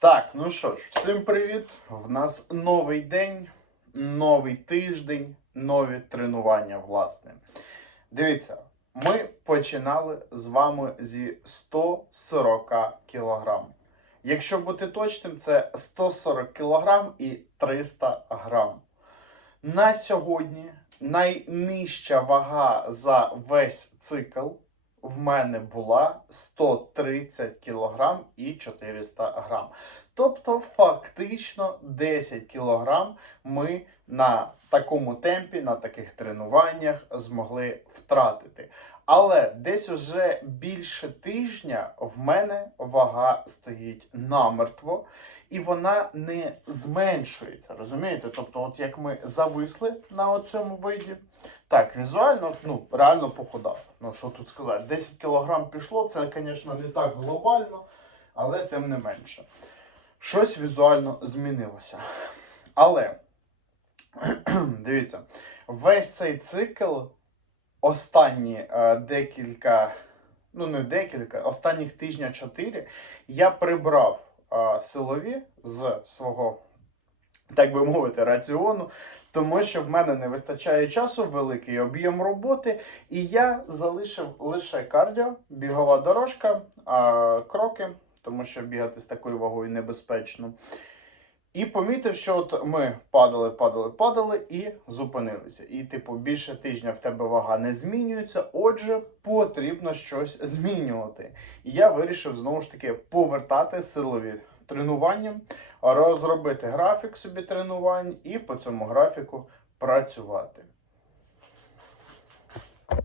Так, ну що ж, всім привіт! В нас новий день, новий тиждень, нові тренування, власне. Дивіться, ми починали з вами зі 140 кг. Якщо бути точним, це 140 кг і 300 грам. На сьогодні найнижча вага за весь цикл в мене була 130 кг і 400 грам. Тобто, фактично 10 кг ми на такому темпі, на таких тренуваннях змогли втратити. Але десь уже більше тижня в мене вага стоїть намертво, і вона не зменшується. Розумієте? Тобто, от як ми зависли на цьому виді, так, візуально, ну, реально похудав. Ну, що тут сказати, 10 кг пішло, це, звісно, не так глобально, але тим не менше. Щось візуально змінилося. Але, дивіться, весь цей цикл, останні е, декілька, ну не декілька, останніх тижня 4 я прибрав е, силові з свого, так би мовити, раціону, тому що в мене не вистачає часу, великий об'єм роботи, і я залишив лише кардіо, бігова дорожка, а, кроки, тому що бігати з такою вагою небезпечно. І помітив, що от ми падали, падали, падали і зупинилися. І, типу, більше тижня в тебе вага не змінюється, отже, потрібно щось змінювати. І я вирішив знову ж таки повертати силові тренування, розробити графік собі тренувань і по цьому графіку працювати.